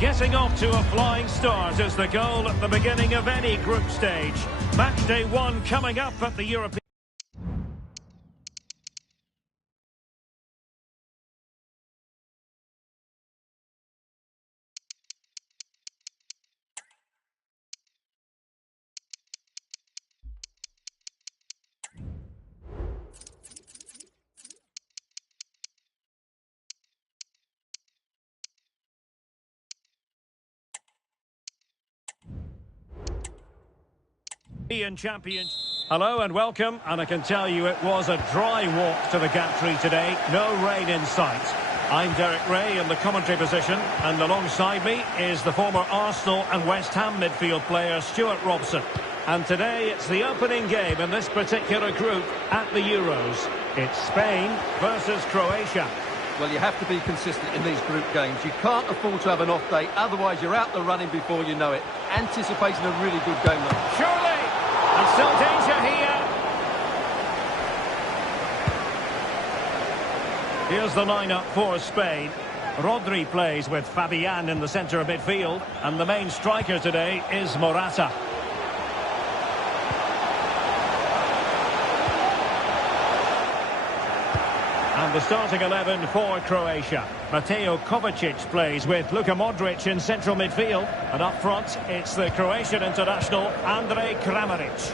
Getting off to a flying start is the goal at the beginning of any group stage. Match day one coming up at the European... Champions. Hello and welcome, and I can tell you it was a dry walk to the gantry today. No rain in sight. I'm Derek Ray in the commentary position, and alongside me is the former Arsenal and West Ham midfield player Stuart Robson. And today it's the opening game in this particular group at the Euros. It's Spain versus Croatia. Well, you have to be consistent in these group games. You can't afford to have an off day, otherwise you're out the running before you know it. Anticipating a really good game though. Surely! And still danger here. Here's the lineup for Spain. Rodri plays with Fabian in the centre of midfield, and the main striker today is Morata. And the starting 11 for Croatia. Mateo Kovacic plays with Luka Modric in central midfield. And up front, it's the Croatian international, Andrej Kramaric.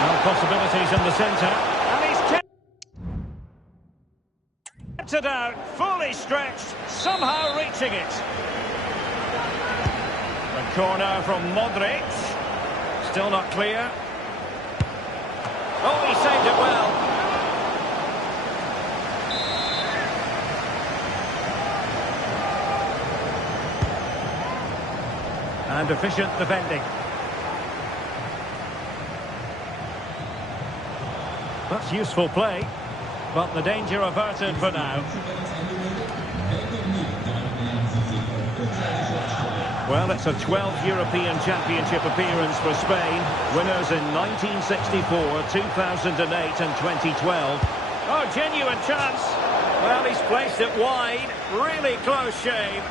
And possibilities in the centre. And he's kept it out, fully stretched, somehow reaching it. The corner from Modric. Still not clear. Oh, he saved it well. And efficient defending. That's useful play, but the danger averted for now. Well, it's a 12th European Championship appearance for Spain. Winners in 1964, 2008 and 2012. Oh, genuine chance. Well, he's placed it wide. Really close shave.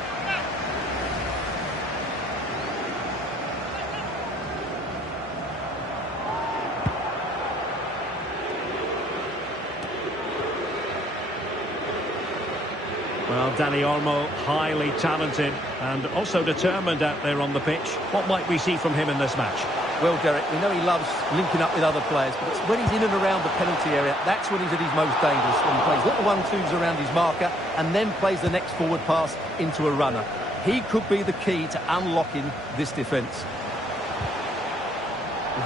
Well, Dani Olmo, highly talented and also determined out there on the pitch. What might we see from him in this match? Well, Derek, we know he loves linking up with other players, but it's when he's in and around the penalty area, that's when he's at his most dangerous, when he plays little 1-2s around his marker and then plays the next forward pass into a runner. He could be the key to unlocking this defence.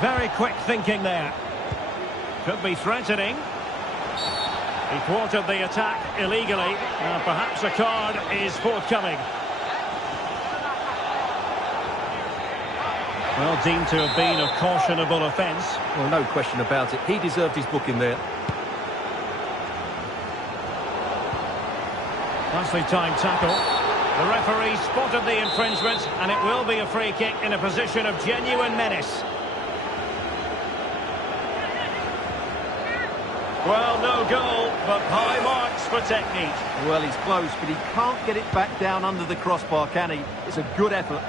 Very quick thinking there. Could be threatening. He thwarted the attack illegally. Perhaps a card is forthcoming. Well, deemed to have been a cautionable offence. Well, no question about it. He deserved his booking there. Nicely timed tackle. The referee spotted the infringement, and it will be a free kick in a position of genuine menace. Well, no goal, but high marks for technique. Well, he's close, but he can't get it back down under the crossbar, can he? It's a good effort.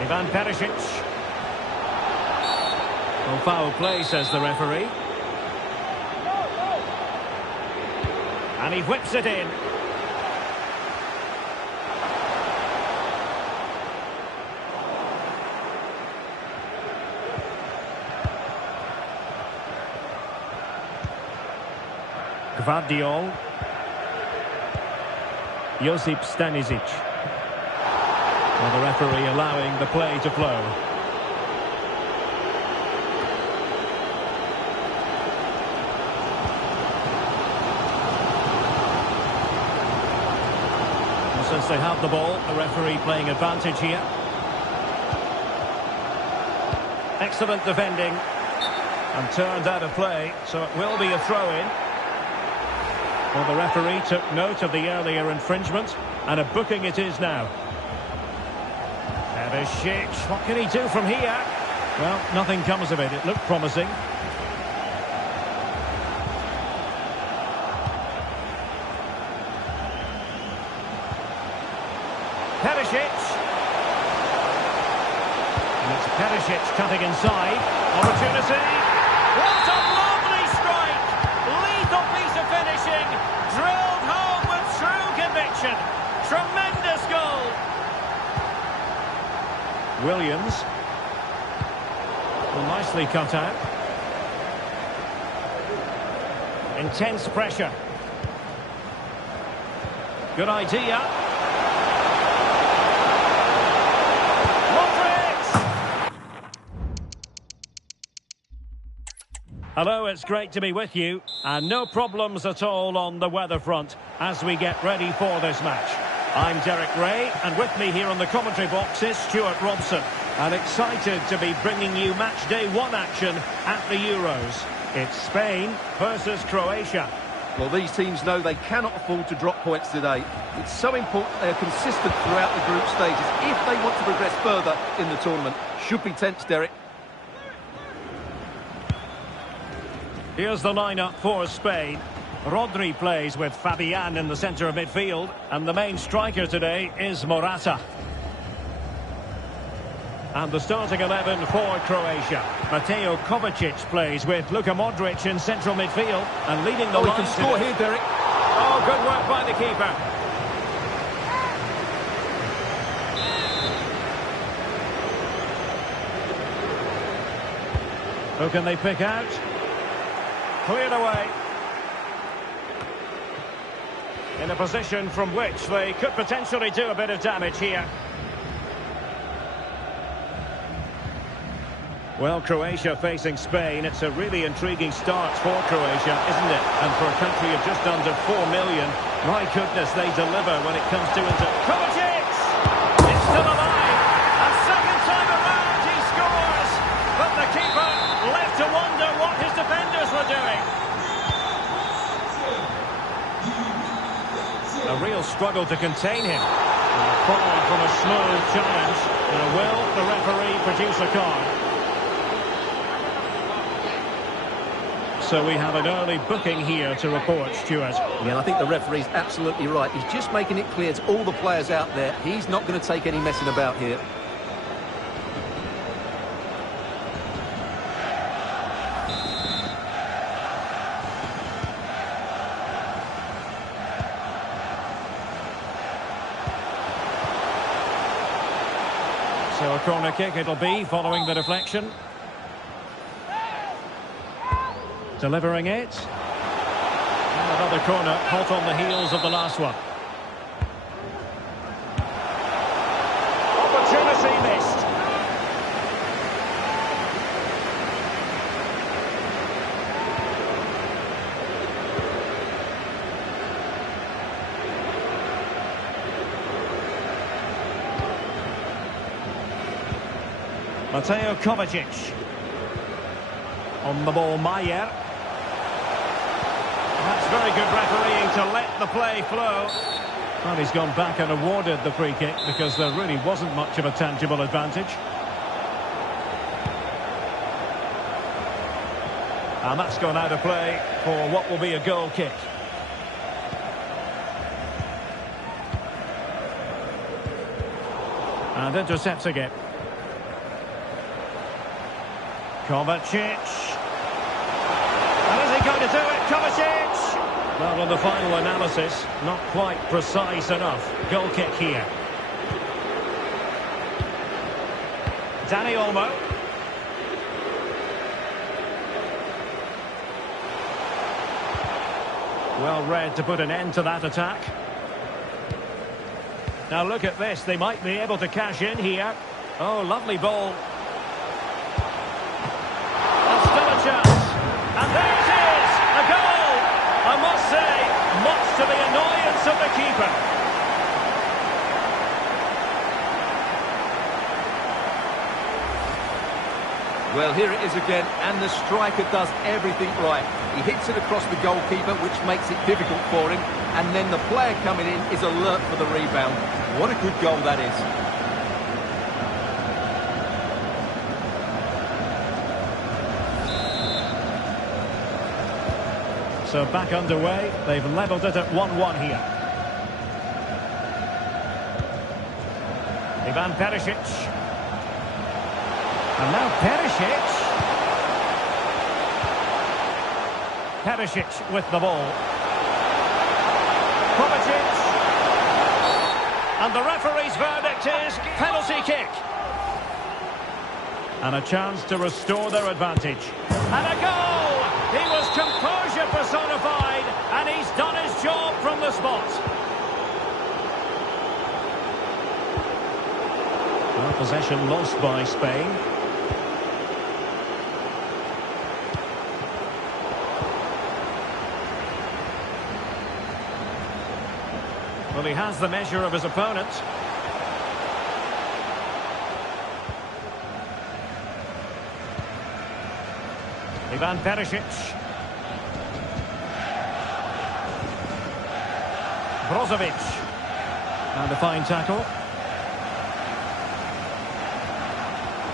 Ivan Perisic. Well, foul play, says the referee. And he whips it in. Gvardiol. Josip Stanisic. Well, the referee allowing the play to flow. And since they have the ball, the referee playing advantage here. Excellent defending. And turned out of play, so it will be a throw-in. Well, the referee took note of the earlier infringement, and a booking it is now. Perisic, what can he do from here? Well, nothing comes of it. It looked promising. Perisic. And it's Perisic cutting inside. Opportunity. What a lovely strike! Lethal piece of finishing. Drilled home with true conviction. Tremendous goal. Williams. Well, nicely cut out. Intense pressure. Good idea. Hello, it's great to be with you, and no problems at all on the weather front as we get ready for this match. I'm Derek Ray, and with me here on the commentary box is Stuart Robson, and excited to be bringing you match day 1 action at the Euros. It's Spain versus Croatia. Well, these teams know they cannot afford to drop points today. It's so important they are consistent throughout the group stages if they want to progress further in the tournament. Should be tense, Derek. Here's the lineup for Spain. Rodri plays with Fabian in the centre of midfield, and the main striker today is Morata. And the starting 11 for Croatia. Mateo Kovacic plays with Luka Modric in central midfield, and leading the line. He can score here, Derek. Oh, good work by the keeper. Who can they pick out? Cleared away. In a position from which they could potentially do a bit of damage here. Well, Croatia facing Spain. It's a really intriguing start for Croatia, isn't it? And for a country of just under 4 million, my goodness, they deliver when it comes to Kovacic! It's still alive! And second time around he scores! But the keeper left to wonder what his defenders were doing. A real struggle to contain him. Far from a smooth challenge. Will the referee produce a card? So we have an early booking here to report, Stuart. Yeah, I think the referee's absolutely right. He's just making it clear to all the players out there, he's not going to take any messing about here. So a corner kick it'll be, following the deflection. Delivering it. And another corner, hot on the heels of the last one. Opportunity missed. Mateo Kovacic. On the ball, Maier. That's very good refereeing to let the play flow. Well, he's gone back and awarded the free kick because there really wasn't much of a tangible advantage. And that's gone out of play for what will be a goal kick. And intercepting it. Kovacic. And is he going to do it? Kovacic! Well, on the final analysis, not quite precise enough. Goal kick here. Dani Olmo. Well read to put an end to that attack. Now look at this. They might be able to cash in here. Oh, lovely ball. And there it is, a goal! I must say, much to the annoyance of the keeper. Well, here it is again, and the striker does everything right. He hits it across the goalkeeper, which makes it difficult for him, and then the player coming in is alert for the rebound. What a good goal that is. So back underway. They've levelled it at 1-1 here. Ivan Perisic. And now Perisic. Perisic with the ball. Kovacic. And the referee's verdict is penalty kick. And a chance to restore their advantage. And a goal! He was composure personified, and he's done his job from the spot. Well, possession lost by Spain. Well, he has the measure of his opponent. Ivan Perisic. Brozovic. And a fine tackle.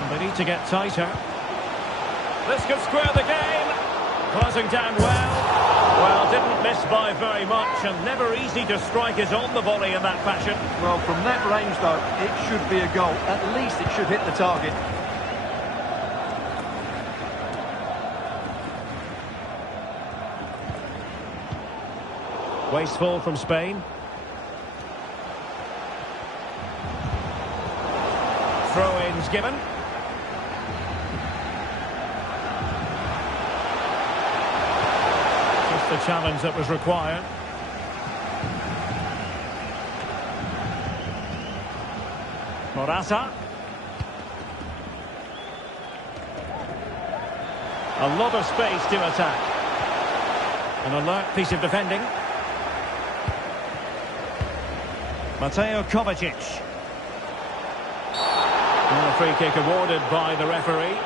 And they need to get tighter. This could square the game. Closing down well. Well, didn't miss by very much, and never easy to strike it on the volley in that fashion. Well, from that range, though, it should be a goal. At least it should hit the target. Wasteful from Spain. Throw-ins given. Just the challenge that was required. Morata. A lot of space to attack. An alert piece of defending. Mateo Kovacic. And a free kick awarded by the referee.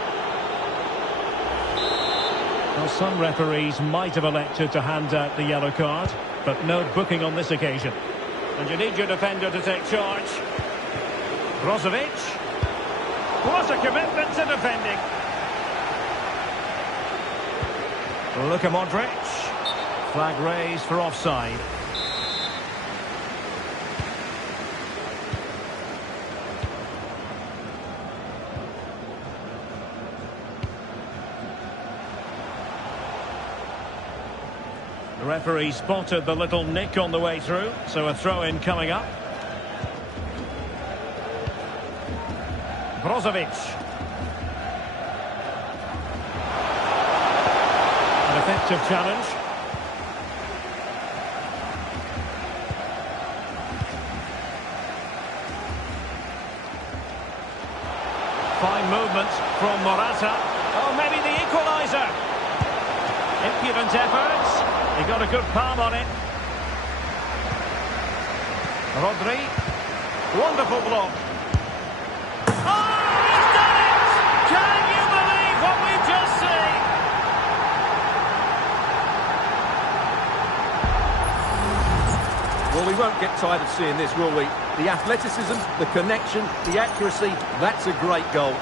Well, some referees might have elected to hand out the yellow card, but no booking on this occasion. And you need your defender to take charge. Brozovic. What a commitment to defending. Luka Modric. Flag raised for offside. The referee spotted the little nick on the way through, so a throw-in coming up. Brozovic. An effective challenge. Fine movement from Morata. Oh, maybe the equaliser. Impudent efforts. He got a good palm on it. Rodri. Wonderful block. Oh, he's done it! Can you believe what we've just seen? Well, we won't get tired of seeing this, will we? The athleticism, the connection, the accuracy, that's a great goal.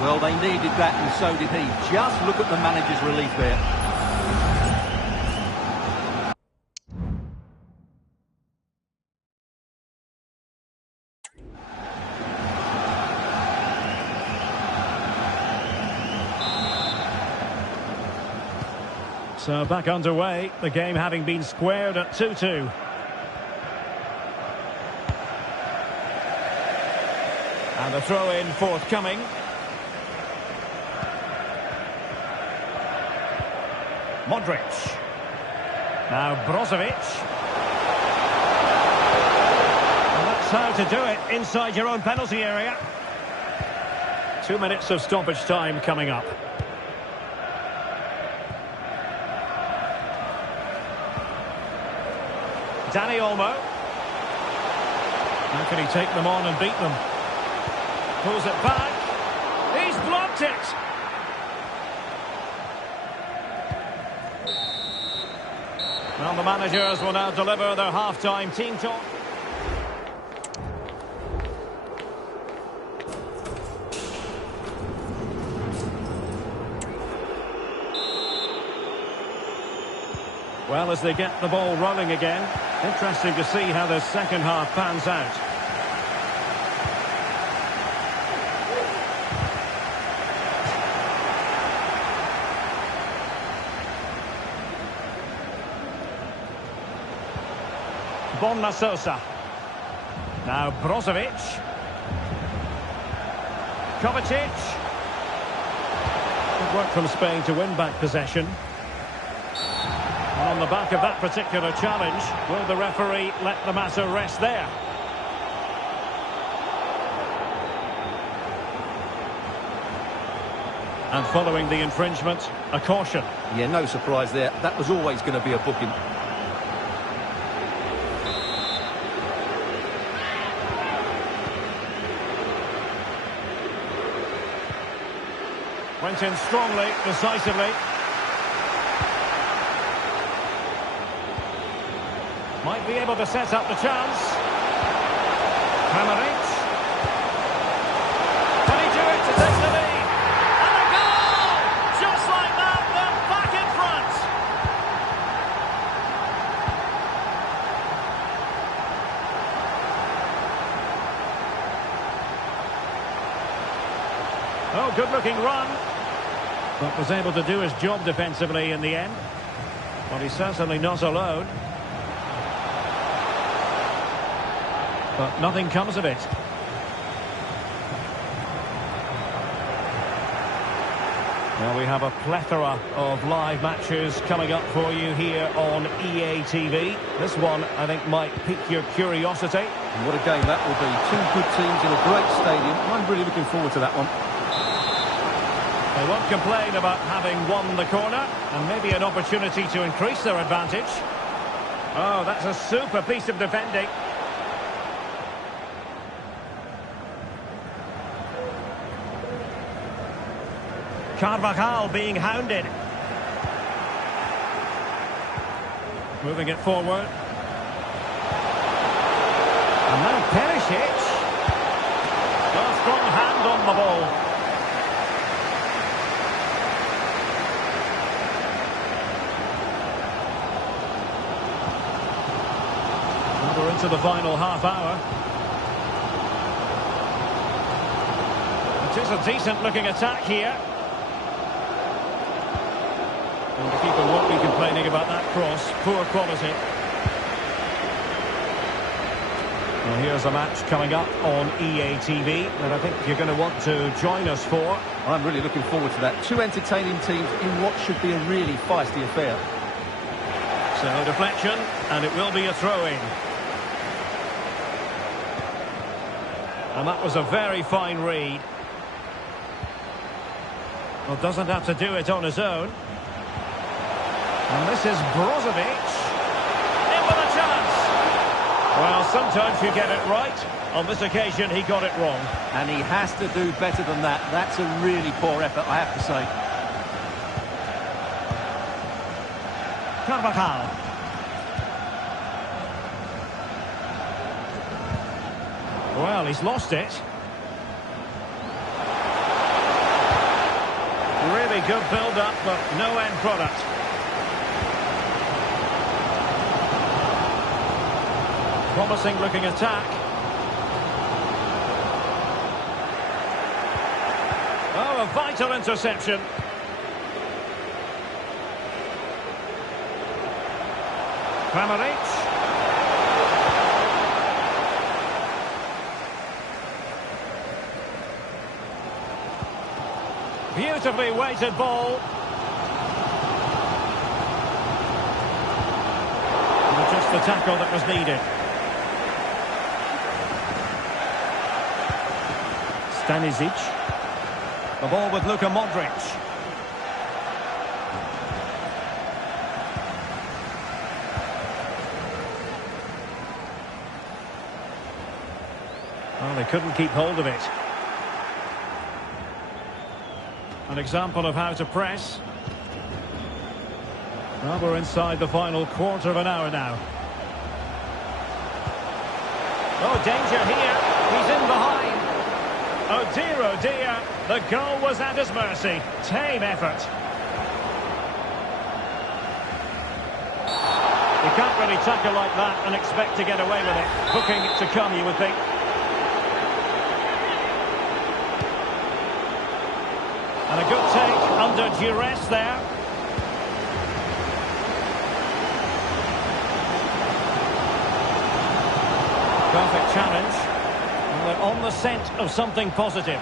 Well, they needed that, and so did he. Just look at the manager's relief there. So back underway, the game having been squared at 2-2. And the throw-in forthcoming. Modric. Now Brozovic. And that's how to do it inside your own penalty area. 2 minutes of stoppage time coming up. Dani Olmo. How can he take them on and beat them? Pulls it back. He's blocked it. Well, the managers will now deliver their half-time team talk. Well, as they get the ball rolling again, interesting to see how the second half pans out. Bonna Sosa. Now Brozovic. Kovacic. Good work from Spain to win back possession. And on the back of that particular challenge, will the referee let the matter rest there? And following the infringement, a caution. Yeah, no surprise there. That was always going to be a booking. Went in strongly, decisively. Might be able to set up the chance. Kramaric. Can he do it to take the lead? And a goal! Just like that, they're back in front. Oh, good-looking run. But was able to do his job defensively in the end. But he's certainly not alone. But nothing comes of it. Now we have a plethora of live matches coming up for you here on EA TV. This one, I think, might pique your curiosity. And what a game that will be. Two good teams in a great stadium. I'm really looking forward to that one. They won't complain about having won the corner, and maybe an opportunity to increase their advantage. Oh, that's a super piece of defending. Carvajal being hounded. Moving it forward. And now Perisic. A strong hand on the ball. We're into the final half hour. It is a decent-looking attack here. And the keeper won't be complaining about that cross. Poor quality. Well, here's a match coming up on EA TV that I think you're going to want to join us for. I'm really looking forward to that. Two entertaining teams in what should be a really feisty affair. So, deflection, and it will be a throw-in. And that was a very fine read. Well, doesn't have to do it on his own. And this is Brozovic. In with a chance. Well, sometimes you get it right. On this occasion, he got it wrong. And he has to do better than that. That's a really poor effort, I have to say. Carvajal. Well, he's lost it. Really good build-up, but no end product. Promising looking attack. Oh, a vital interception. Kramaric. Beautifully weighted ball. And just the tackle that was needed. Stanisic. The ball with Luka Modric. Well, they couldn't keep hold of it. An example of how to press. Well, we're inside the final quarter of an hour now. Oh, danger here. He's in behind. Oh dear, the goal was at his mercy. Tame effort. You can't really tackle like that and expect to get away with it. Hooking to come, you would think. And a good take under duress there. Perfect challenge. And they're on the scent of something positive.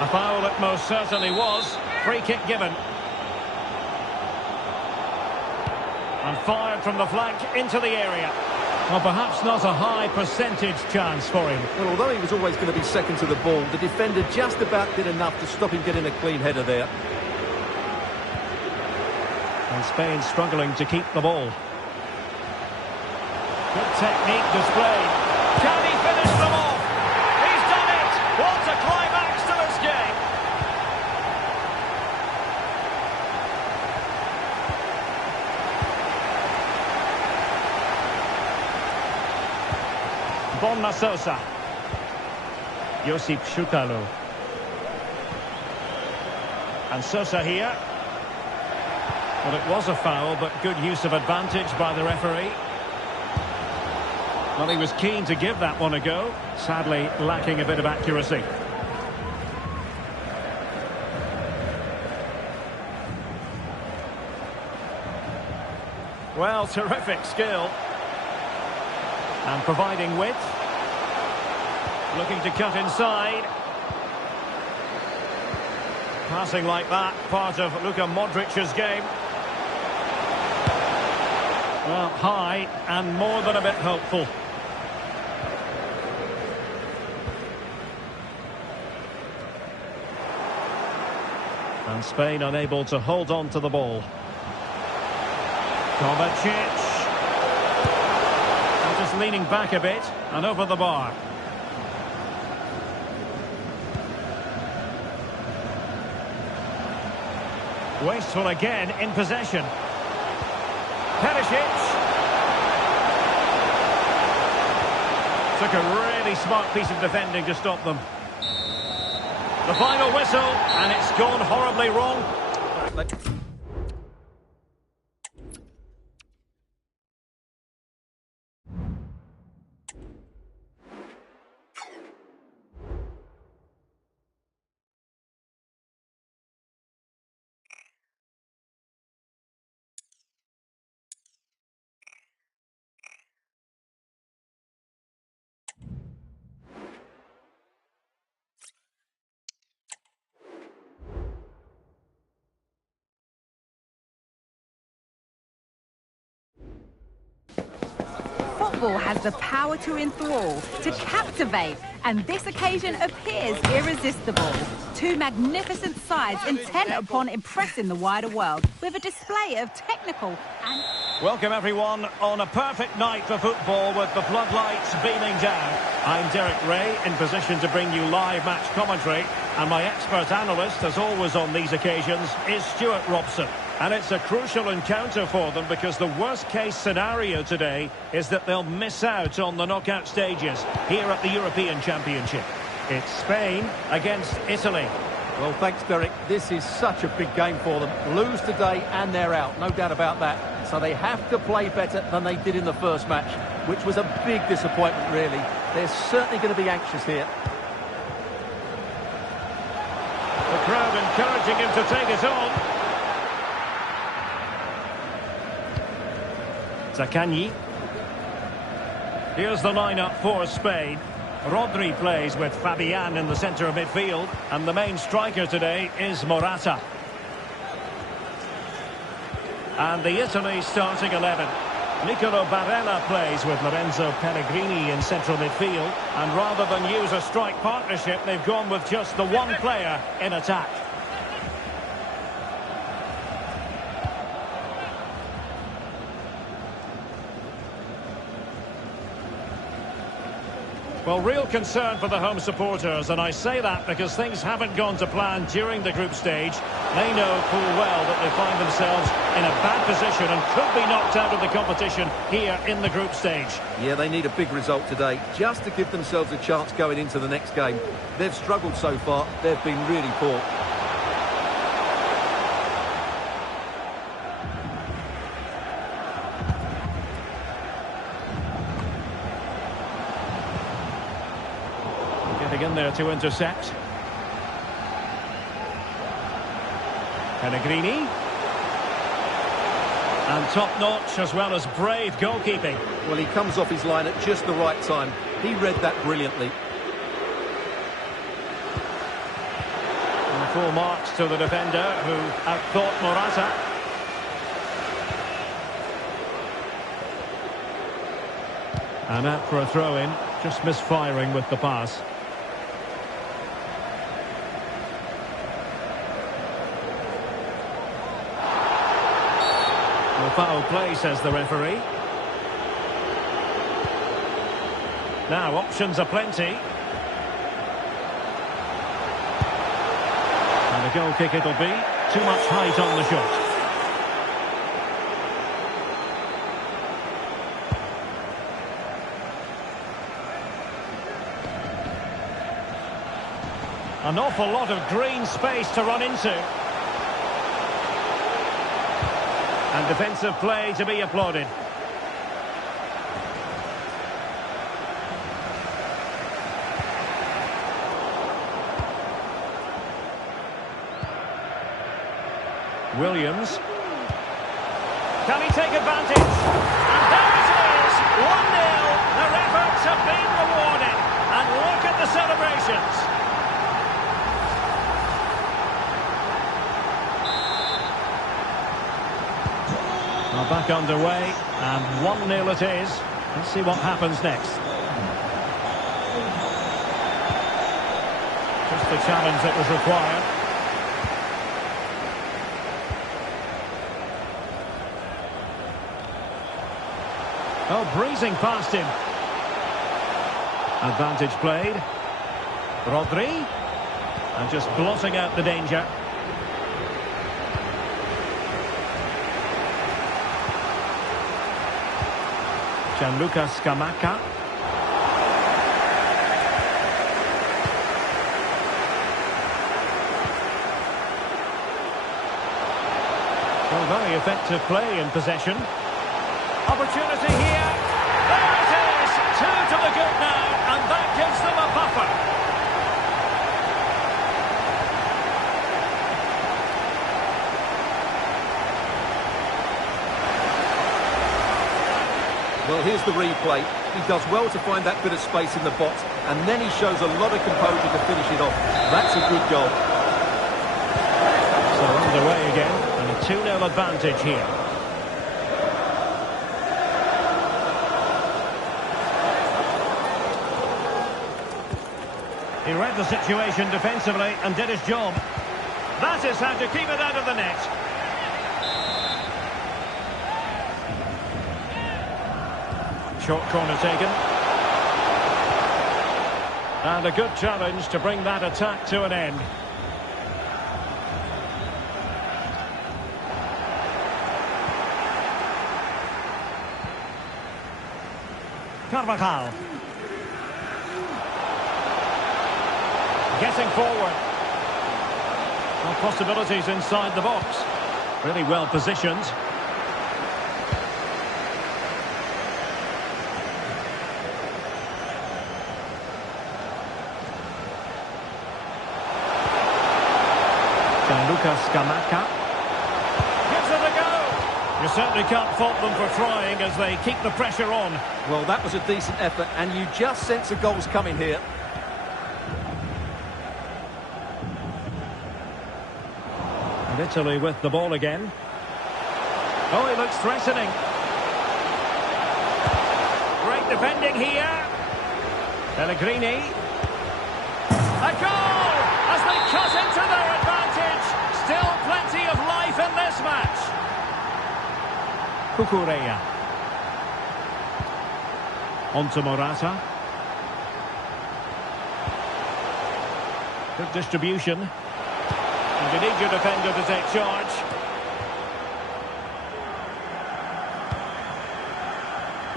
A foul it most certainly was. Free kick given. And fired from the flank into the area. Well, perhaps not a high percentage chance for him. Well, although he was always going to be second to the ball, the defender just about did enough to stop him getting a clean header there. And Spain struggling to keep the ball. Good technique displayed. Can he finish them off? He's done it! What a climax to this game! Bonna Sosa. Josip Šutalo. And Sosa here. Well, it was a foul, but good use of advantage by the referee. Well, he was keen to give that one a go. Sadly, lacking a bit of accuracy. Well, terrific skill. And providing width. Looking to cut inside. Passing like that, part of Luka Modric's game. Well, high and more than a bit hopeful. And Spain unable to hold on to the ball. Kovacic. Just leaning back a bit and over the bar. Wasteful again in possession. Perisic. Took a really smart piece of defending to stop them. The final whistle, and it's gone horribly wrong. Football has the power to enthrall, to captivate, and this occasion appears irresistible. Two magnificent sides intent upon impressing the wider world with a display of technical and... Welcome everyone on a perfect night for football with the floodlights beaming down. I'm Derek Ray, in position to bring you live match commentary, and my expert analyst, as always on these occasions, is Stuart Robson. And it's a crucial encounter for them because the worst-case scenario today is that they'll miss out on the knockout stages here at the European Championship. It's Spain against Italy. Well, thanks, Derek. This is such a big game for them. Lose today and they're out, no doubt about that. So they have to play better than they did in the first match, which was a big disappointment, really. They're certainly going to be anxious here. The crowd encouraging him to take it on. Zaccagni. Here's the lineup for Spain. Rodri plays with Fabian in the centre of midfield, and the main striker today is Morata. And the Italy starting 11. Nicolo Barella plays with Lorenzo Pellegrini in central midfield, and rather than use a strike partnership, they've gone with just the one player in attack. Well, real concern for the home supporters, and I say that because things haven't gone to plan during the group stage. They know full well that they find themselves in a bad position and could be knocked out of the competition here in the group stage. Yeah, they need a big result today just to give themselves a chance going into the next game. They've struggled so far. They've been really poor. Getting in there to intercept. Pellegrini. And top-notch as well as brave goalkeeping. Well, he comes off his line at just the right time. He read that brilliantly. And full marks to the defender who outthought Morata. And out for a throw-in, just misfiring with the pass. Well, foul play, says the referee. Now, options are plenty. And a goal kick it'll be. Too much height on the shot. An awful lot of green space to run into. And defensive play to be applauded. Williams. Can he take advantage? And there it is! 1-0. Their efforts have been rewarded. And look at the celebrations. Well, back underway, and 1-0 it is. Let's see what happens next. Just the challenge that was required. Oh, breezing past him. Advantage played. Rodri. And just blotting out the danger. Gianluca Scamacca. Well, very effective play in possession. Opportunity here. There it is. 2 to the good now, and that gives them a buffer. Well, here's the replay. He does well to find that bit of space in the box, and then he shows a lot of composure to finish it off. That's a good goal. So underway again, and a 2-0 advantage here. He read the situation defensively and did his job. That is how to keep it out of the net. Short corner taken. And a good challenge to bring that attack to an end. Carvajal. Getting forward. Well, possibilities inside the box. Really well positioned. Gianluca Scamacca. Gives it a go. You certainly can't fault them for trying as they keep the pressure on. Well, that was a decent effort, and you just sense a goal's coming here. And Italy with the ball again. Oh, he looks threatening. Great defending here. Pellegrini. A goal as they cut into their advantage. Still plenty of life in this match. Cucurella. On to Morata. Good distribution. And you need your defender to take charge.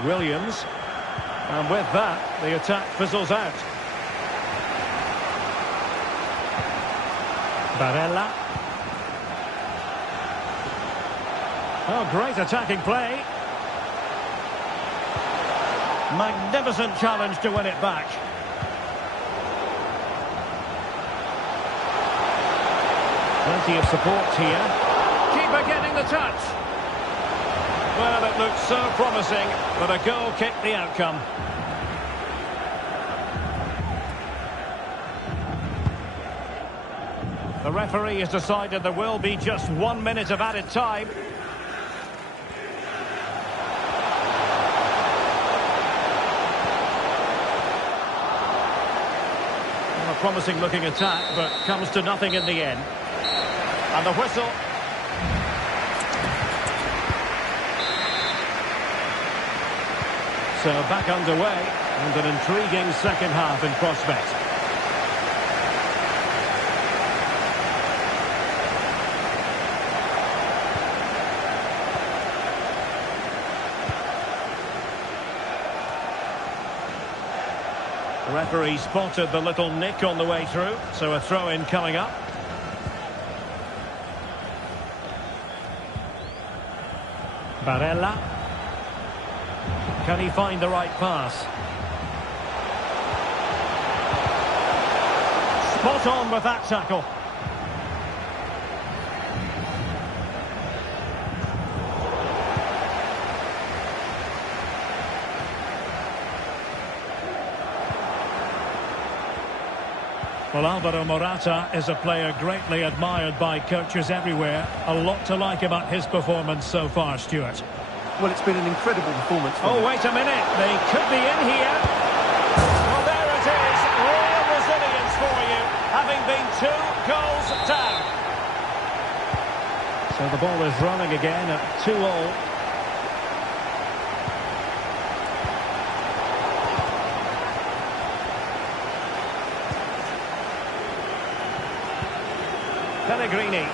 Williams. And with that, the attack fizzles out. Barella. Oh, great attacking play. Magnificent challenge to win it back. plenty of support here. Keeper getting the touch. Well, it looked so promising, but a goal kicked the outcome. The referee has decided there will be just 1 minute of added time. Well, a promising looking attack, but comes to nothing in the end. And the whistle. So back underway, and an intriguing second half in prospect. The referee spotted the little nick on the way through, so a throw-in coming up. Barella. Can he find the right pass? Spot on with that tackle. Well, Alvaro Morata is a player greatly admired by coaches everywhere. A lot to like about his performance so far, Stuart. Well, it's been an incredible performance. Oh, wait a minute. They could be in here. Well, there it is. Real resilience for you, having been 2 goals down. So the ball is running again at 2-all. Pellegrini.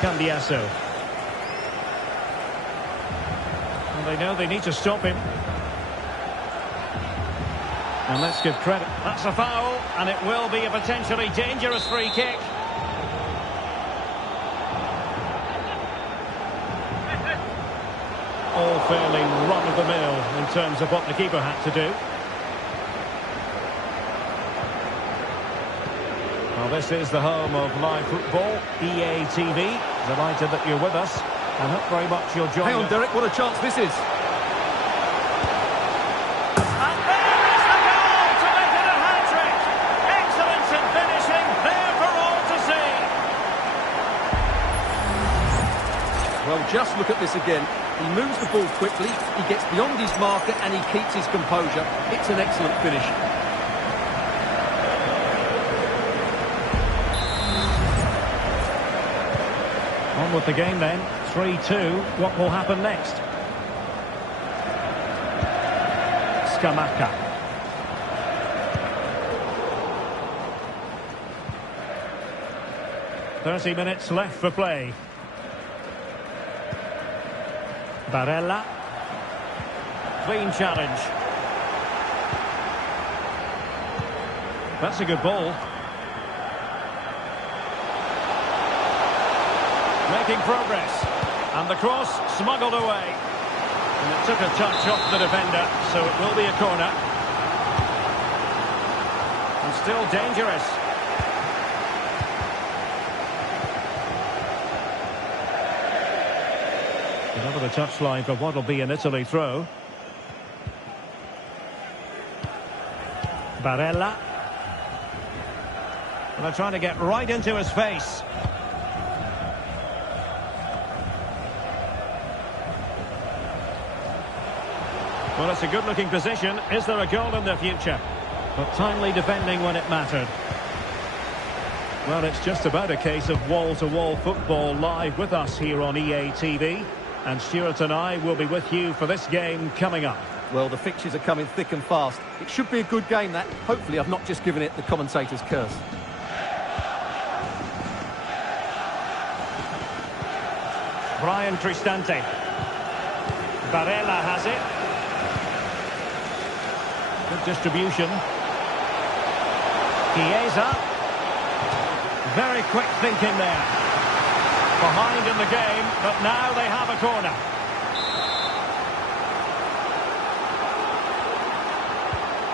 Cambiaso. And they know they need to stop him. And let's give credit. That's a foul, and it will be a potentially dangerous free kick. All fairly run-of-the-mill in terms of what the keeper had to do. Well, this is the home of live football, EA TV. Delighted that you're with us, and hope very much you'll join us. Hang on, Derek, what a chance this is. And there is the goal to make it a hat-trick. Excellence in finishing, there for all to see. Well, just look at this again. He moves the ball quickly, he gets beyond his marker, and he keeps his composure. It's an excellent finish. On with the game then, 3-2. What will happen next? Scamacca. "30 minutes left for play. Barella. Clean challenge. That's a good ball. Making progress, and the cross smuggled away, and it took a touch off the defender, so it will be a corner, and still dangerous. Over the touchline for what will be an Italy throw. Barella, and they're trying to get right into his face. Well, it's a good-looking position. Is there a goal in the future? But timely defending when it mattered. Well, it's just about a case of wall-to-wall football live with us here on EA TV. And Stuart and I will be with you for this game coming up. Well, the fixtures are coming thick and fast. It should be a good game, that. Hopefully, I've not just given it the commentator's curse. Brian Cristante. Barella has it. Good distribution. Chiesa. Very quick thinking there. Behind in the game, but now they have a corner.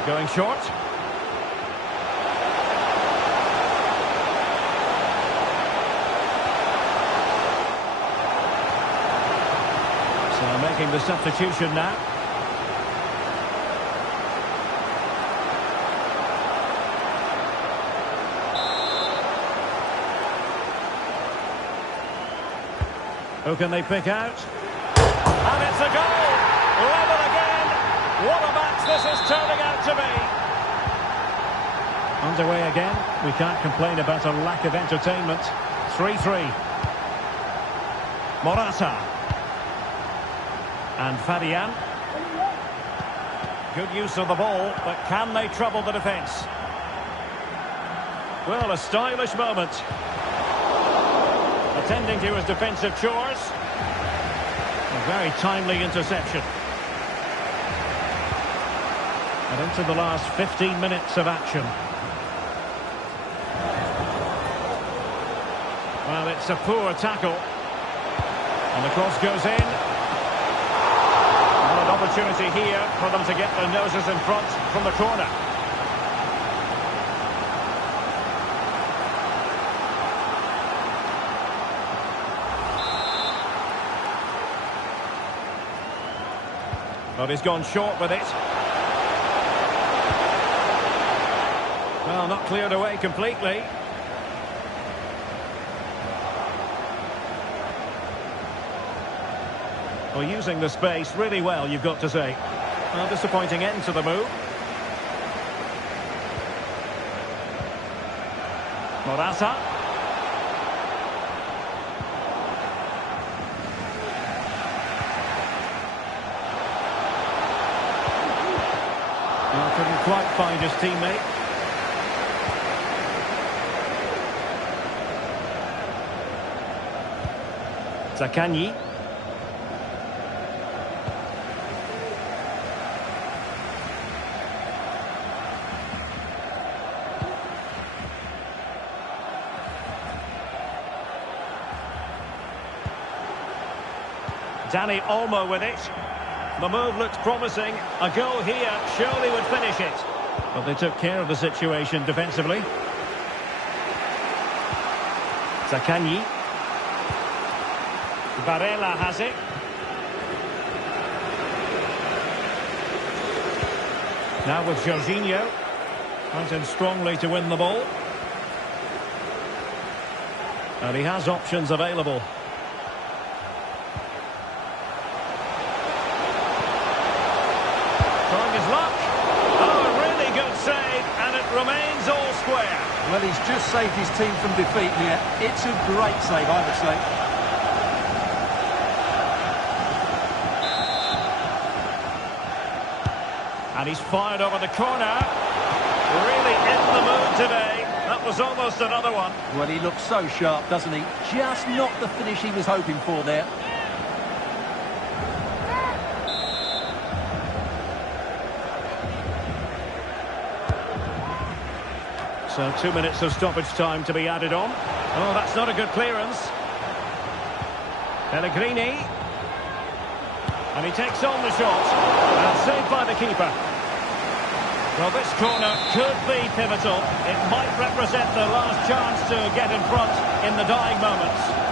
Going short. making the substitution now. Who can they pick out? And it's a goal! Level again! What a match this is turning out to be! Underway again. We can't complain about a lack of entertainment. 3-3. Morata. And Fabian. Good use of the ball, but can they trouble the defence? Well, a stylish moment. Attending to his defensive chores. A very timely interception. And into the last 15 minutes of action. Well, it's a poor tackle. And the cross goes in. And an opportunity here for them to get their noses in front from the corner. But he's gone short with it. Well, not cleared away completely. Well, using the space really well, you've got to say. Well, disappointing end to the move. Morata. Well, couldn't quite find his teammate. Zaccagni. Dani Olmo with it. The move looks promising. A goal here surely would finish it. But they took care of the situation defensively. Zaccagni. Barella has it. Now with Jorginho. Went in strongly to win the ball. And he has options available. Trying his luck. Oh, a really good save, and it remains all square. Well, he's just saved his team from defeat here. It's a great save, I would say. And he's fired over the corner. Really in the mood today. That was almost another one. Well, he looks so sharp, doesn't he? Just not the finish he was hoping for there. So 2 minutes of stoppage time to be added on. Oh, that's not a good clearance. Pellegrini. And he takes on the shot. And saved by the keeper. Well, this corner could be pivotal. It might represent the last chance to get in front in the dying moments.